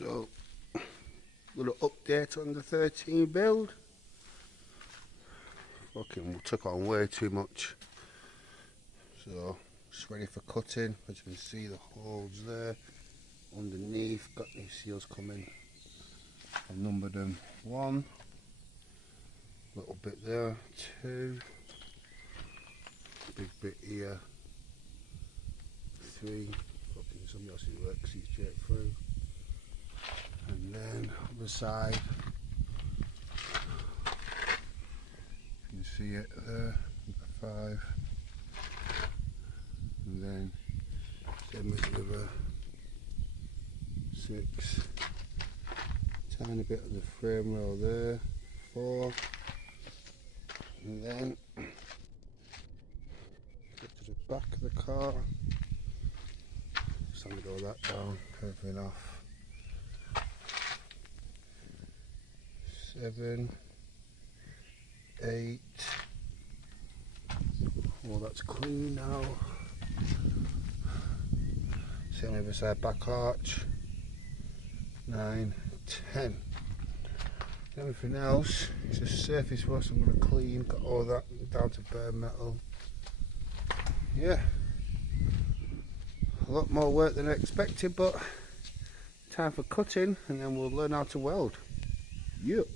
So, little update on the 13 build. Fucking took on way too much. So, just ready for cutting. As you can see, the holes there underneath. Got new seals coming. I've numbered them 1, little bit there, 2, big bit here, 3. Fucking somebody else's work, see straight through. And then other side, you can see it there, number 5. And then same with the other 6. Tiny bit of the frame rail there, 4. And then get to the back of the car. Sand all that down, everything off. 7, 8. Oh, that's clean now. Same other side, back arch. 9, 10. Everything else is just surface rust. I'm going to clean, got all that down to bare metal. Yeah, a lot more work than I expected, but time for cutting, and then we'll learn how to weld. Yep.